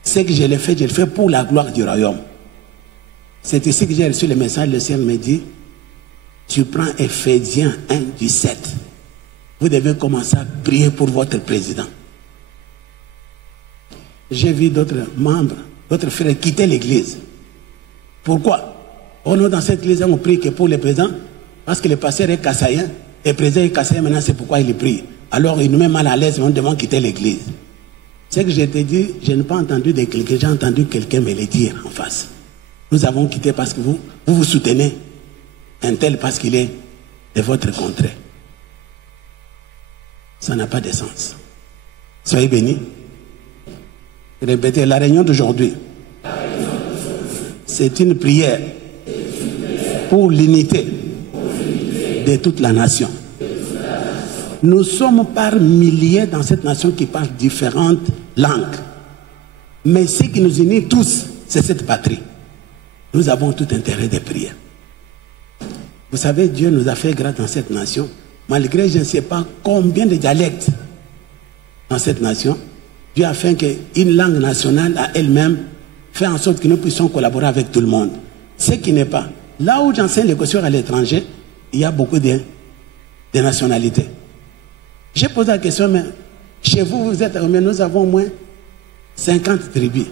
Ce que je le fais pour la gloire du royaume. C'est ici que j'ai reçu le message, le ciel me dit, tu prends Ephésiens 1 du 7. Vous devez commencer à prier pour votre président. J'ai vu d'autres membres, d'autres frères quitter l'église. Pourquoi? Oh non, dans cette église, on prie que pour le président, parce que le pasteur est kassaïen, le président est kassaïen, maintenant c'est pourquoi il prie. Alors il nous met mal à l'aise, on demande de quitter l'église. Ce que je t'ai dit, je n'ai pas entendu de quelqu'un, j'ai entendu quelqu'un me le dire en face. Nous avons quitté parce que vous soutenez un tel parce qu'il est de votre contrée. Ça n'a pas de sens. Soyez bénis. Répétez, la réunion d'aujourd'hui, c'est une prière pour l'unité de toute la nation. Nous sommes par milliers dans cette nation qui parle différentes langues. Mais ce qui nous unit tous, c'est cette patrie. Nous avons tout intérêt de prier. Vous savez, Dieu nous a fait grâce dans cette nation, malgré je ne sais pas combien de dialectes dans cette nation. Dieu a fait qu'une langue nationale à elle-même fait en sorte que nous puissions collaborer avec tout le monde. Ce qui n'est pas. Là où j'enseigne l'équation à l'étranger, il y a beaucoup de nationalités. J'ai posé la question, mais chez vous, vous êtes, mais nous avons au moins 50 tribus.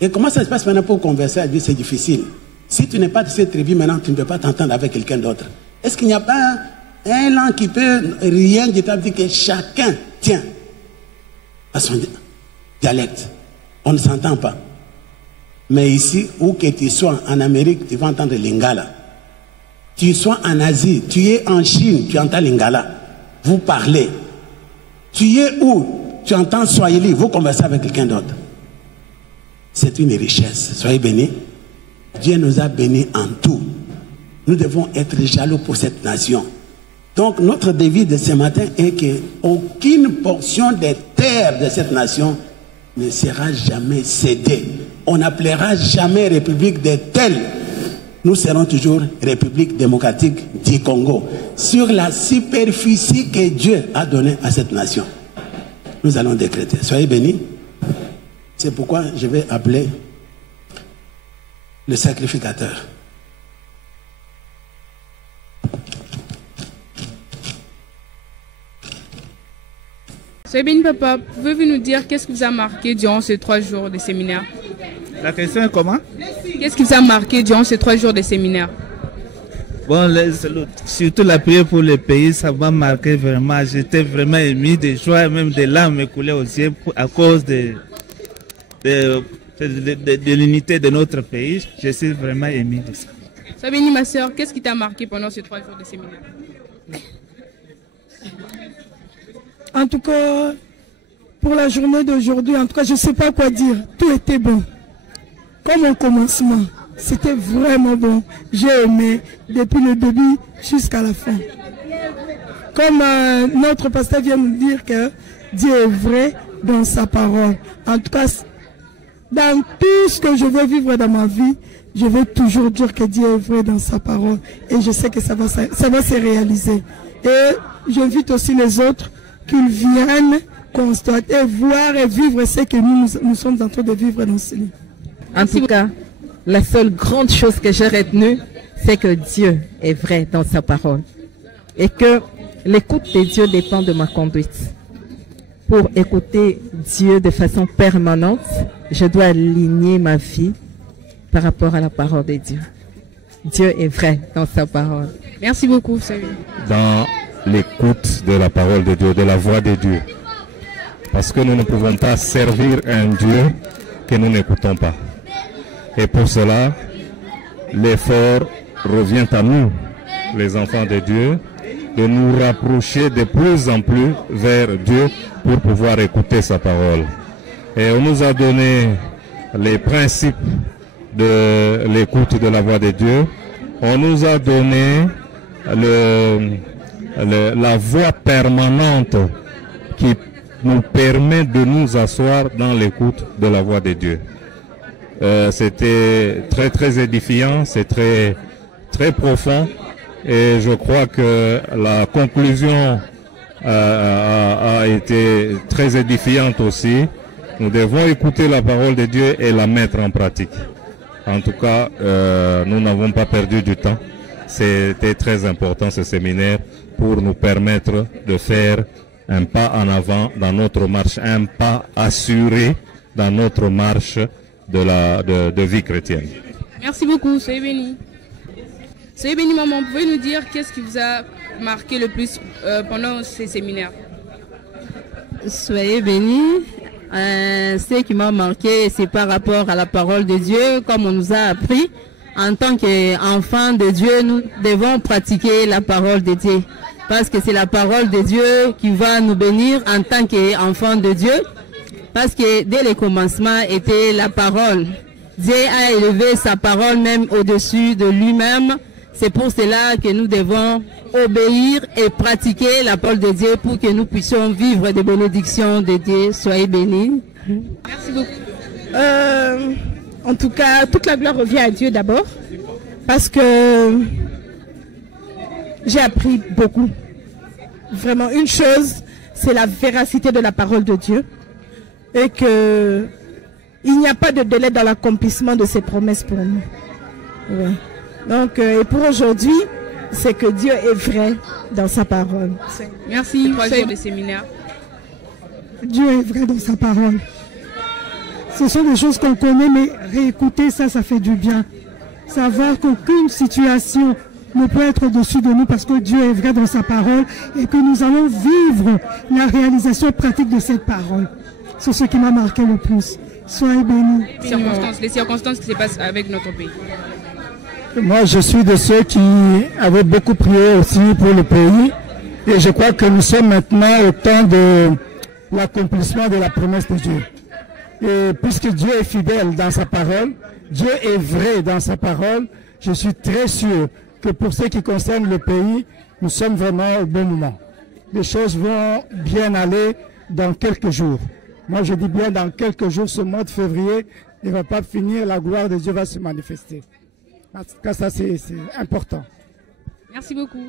Et comment ça se passe maintenant pour converser avec Dieu? C'est difficile. Si tu n'es pas de cette tribu, maintenant, tu ne peux pas t'entendre avec quelqu'un d'autre. Est-ce qu'il n'y a pas un langue qui peut rien dire que chacun tient à son dialecte? On ne s'entend pas. Mais ici, où que tu sois, en Amérique, tu vas entendre Lingala. Tu sois en Asie, tu es en Chine, tu entends Lingala. Vous parlez. Tu es où? Tu entends Swahili, vous conversez avec quelqu'un d'autre. C'est une richesse. Soyez bénis. Dieu nous a bénis en tout. Nous devons être jaloux pour cette nation. Donc notre devise de ce matin est qu'aucune portion des terres de cette nation ne sera jamais cédée. On n'appellera jamais République des tels. Nous serons toujours République démocratique du Congo, sur la superficie que Dieu a donnée à cette nation. Nous allons décréter. Soyez bénis. C'est pourquoi je vais appeler le sacrificateur. Soyez béni, papa. Pouvez-vous nous dire qu'est-ce qui vous a marqué durant ces 3 jours de séminaire? La question est comment? Qu'est-ce qui vous a marqué durant ces 3 jours de séminaire? Bon, surtout la prière pour le pays, ça m'a marqué vraiment. J'étais vraiment ému de joie, même des larmes me coulaient aux yeux à cause de de l'unité de notre pays. Je suis vraiment ému de ça. Sois bénie, ma soeur. Qu'est-ce qui t'a marqué pendant ces 3 jours de séminaire? En tout cas, pour la journée d'aujourd'hui, en tout cas, je ne sais pas quoi dire. Tout était bon. Comme au commencement, c'était vraiment bon. J'ai aimé depuis le début jusqu'à la fin. Comme notre pasteur vient nous dire que Dieu est vrai dans sa parole. En tout cas, dans tout ce que je veux vivre dans ma vie, je vais toujours dire que Dieu est vrai dans sa parole. Et je sais que ça va se réaliser. Et j'invite aussi les autres qu'ils viennent constater, voir et vivre ce que nous sommes en train de vivre dans ce lieu. En tout cas, la seule grande chose que j'ai retenue, c'est que Dieu est vrai dans sa parole. Et que l'écoute de Dieu dépend de ma conduite. Pour écouter Dieu de façon permanente, je dois aligner ma vie par rapport à la parole de Dieu. Dieu est vrai dans sa parole. Merci beaucoup, Salut. Dans l'écoute de la parole de Dieu, de la voix de Dieu. Parce que nous ne pouvons pas servir un Dieu que nous n'écoutons pas. Et pour cela, l'effort revient à nous, les enfants de Dieu, de nous rapprocher de plus en plus vers Dieu pour pouvoir écouter sa parole. Et on nous a donné les principes de l'écoute de la voix de Dieu. On nous a donné la voix permanente qui nous permet de nous asseoir dans l'écoute de la voix de Dieu. C'était très très édifiant, c'est très très profond et je crois que la conclusion a été très édifiante aussi. Nous devons écouter la parole de Dieu et la mettre en pratique. En tout cas, nous n'avons pas perdu du temps. C'était très important ce séminaire pour nous permettre de faire un pas en avant dans notre marche, un pas assuré dans notre marche de vie chrétienne. Merci beaucoup, soyez bénis. Soyez bénis, maman. Pouvez nous dire qu'est-ce qui vous a marqué le plus pendant ces séminaires? Soyez bénis. Ce qui m'a marqué, c'est par rapport à la parole de Dieu, comme on nous a appris. En tant qu'enfants de Dieu, nous devons pratiquer la parole de Dieu. Parce que c'est la parole de Dieu qui va nous bénir en tant qu'enfants de Dieu. Parce que dès le commencement était la parole. Dieu a élevé sa parole même au-dessus de lui-même. C'est pour cela que nous devons obéir et pratiquer la parole de Dieu pour que nous puissions vivre des bénédictions de Dieu. Soyez bénis. Merci beaucoup. En tout cas, toute la gloire revient à Dieu d'abord. Parce que j'ai appris beaucoup. Vraiment, une chose, c'est la véracité de la parole de Dieu. Et que il n'y a pas de délai dans l'accomplissement de ses promesses pour nous. Oui. Donc, et pour aujourd'hui, c'est que Dieu est vrai dans sa parole. Merci. 3 jours de séminaire. Dieu est vrai dans sa parole. Ce sont des choses qu'on connaît, mais réécouter ça, ça fait du bien. Savoir qu'aucune situation ne peut être au-dessus de nous parce que Dieu est vrai dans sa parole et que nous allons vivre la réalisation pratique de cette parole. C'est ce qui m'a marqué le plus. Soyez bénis. Les circonstances qui se passent avec notre pays. Moi, je suis de ceux qui avaient beaucoup prié aussi pour le pays. Et je crois que nous sommes maintenant au temps de l'accomplissement de la promesse de Dieu. Et puisque Dieu est fidèle dans sa parole, Dieu est vrai dans sa parole, je suis très sûr que pour ce qui concerne le pays, nous sommes vraiment au bon moment. Les choses vont bien aller dans quelques jours. Moi, je dis bien dans quelques jours, ce mois de février, il ne va pas finir, la gloire de Dieu va se manifester. En tout cas, ça, c'est important. Merci beaucoup.